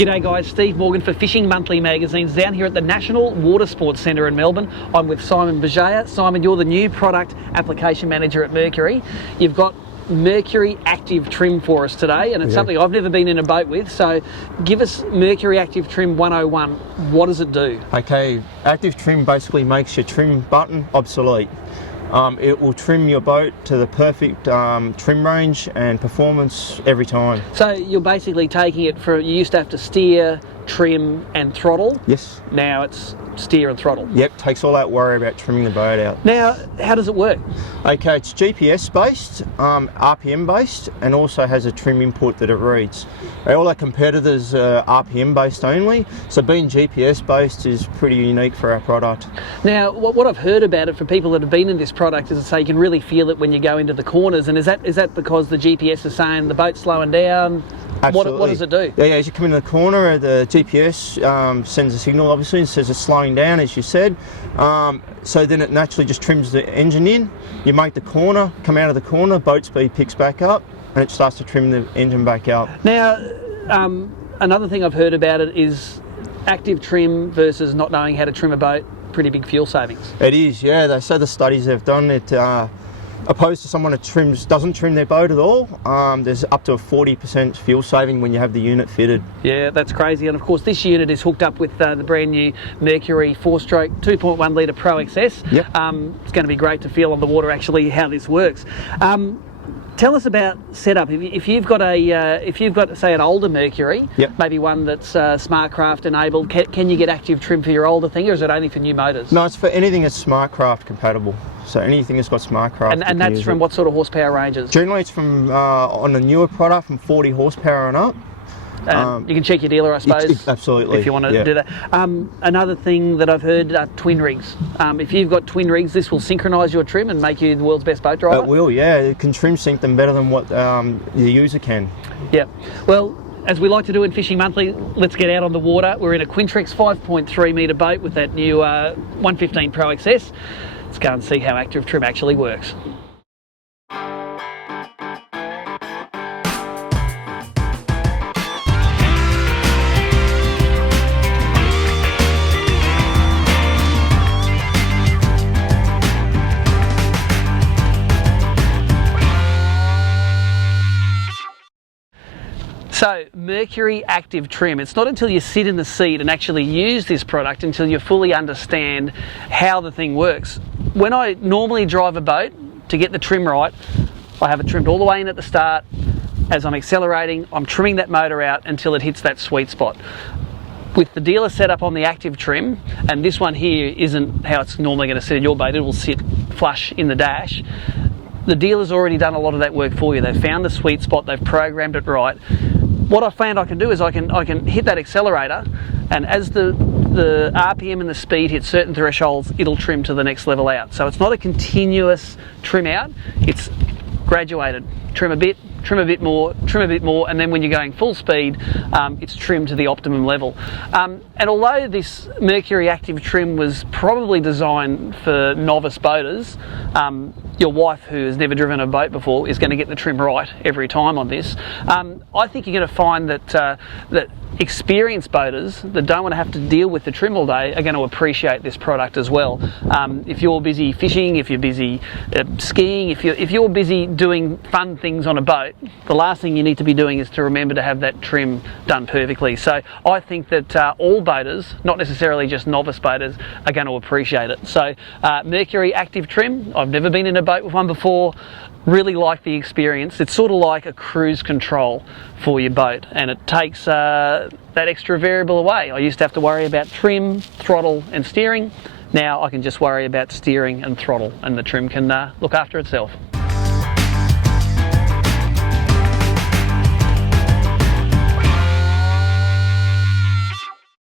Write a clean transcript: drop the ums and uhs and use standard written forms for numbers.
G'day guys, Steve Morgan for Fishing Monthly Magazines down here at the National Water Sports Centre in Melbourne. I'm with Simon Bugeja. Simon, you're the new product application manager at Mercury. You've got Mercury Active Trim for us today, and it's something I've never been in a boat with, so give us Mercury Active Trim 101. What does it do? Okay, Active Trim basically makes your trim button obsolete. It will trim your boat to the perfect trim range and performance every time. So you're basically taking it from, you used to have to steer, trim and throttle. Yes. Now it's steer and throttle. Yep, takes all that worry about trimming the boat out. Now, how does it work? Okay, it's GPS based, RPM based, and also has a trim input that it reads. All our competitors are RPM based only, so being GPS based is pretty unique for our product. Now, what I've heard about it from people that have been in this product is to say you can really feel it when you go into the corners, and is that because the GPS is saying the boat's slowing down? Absolutely. What does it do? Yeah, as you come in the corner, the GPS sends a signal, obviously, and says it's slowing down, as you said. So then it naturally just trims the engine in. You make the corner, come out of the corner, boat speed picks back up, and it starts to trim the engine back up. Now, another thing I've heard about it is active trim versus not knowing how to trim a boat. Pretty big fuel savings. It is, yeah. They say the studies they've done it. Opposed to someone that doesn't trim their boat at all, there's up to a 40% fuel saving when you have the unit fitted. Yeah, that's crazy. And of course this unit is hooked up with the brand new Mercury 4-stroke 2.1 litre Pro XS. Yep. It's going to be great to feel on the water actually how this works. Tell us about setup. If you've got say an older Mercury, yep, maybe one that's SmartCraft enabled, can you get active trim for your older thing, or is it only for new motors? No, it's for anything that's SmartCraft compatible. So anything that's got SmartCraft. And that's from what sort of horsepower ranges? Generally it's from, on a newer product, from 40 horsepower and up. You can check your dealer, I suppose. Absolutely. If you want to do that. Another thing that I've heard are twin rigs. If you've got twin rigs, this will synchronise your trim and make you the world's best boat driver? It will, yeah. It can trim sync them better than what the user can. Yeah. Well, as we like to do in Fishing Monthly, let's get out on the water. We're in a Quintrex 5.3 metre boat with that new 115 Pro XS. Let's go and see how active trim actually works. So, Mercury Active Trim, it's not until you sit in the seat and actually use this product until you fully understand how the thing works. When I normally drive a boat, to get the trim right, I have it trimmed all the way in at the start. As I'm accelerating, I'm trimming that motor out until it hits that sweet spot. With the dealer set up on the active trim, and this one here isn't how it's normally going to sit in your boat, it will sit flush in the dash. The dealer's already done a lot of that work for you. They've found the sweet spot, they've programmed it right. What I found I can do is I can hit that accelerator, and as the RPM and the speed hit certain thresholds, it'll trim to the next level out. So it's not a continuous trim out, it's graduated. Trim a bit more, and then when you're going full speed, it's trimmed to the optimum level. And although this Mercury Active Trim was probably designed for novice boaters, your wife, who has never driven a boat before, is going to get the trim right every time on this. I think you're going to find that experienced boaters that don't want to have to deal with the trim all day are going to appreciate this product as well. If you're busy fishing, if you're busy skiing, if you're busy doing fun things on a boat, the last thing you need to be doing is to remember to have that trim done perfectly. So I think that all boaters, not necessarily just novice boaters, are going to appreciate it. So Mercury Active Trim, I've never been in a boat with one before. Really like the experience. It's sort of like a cruise control for your boat, and it takes that extra variable away. I used to have to worry about trim, throttle and steering. Now I can just worry about steering and throttle, and the trim can look after itself.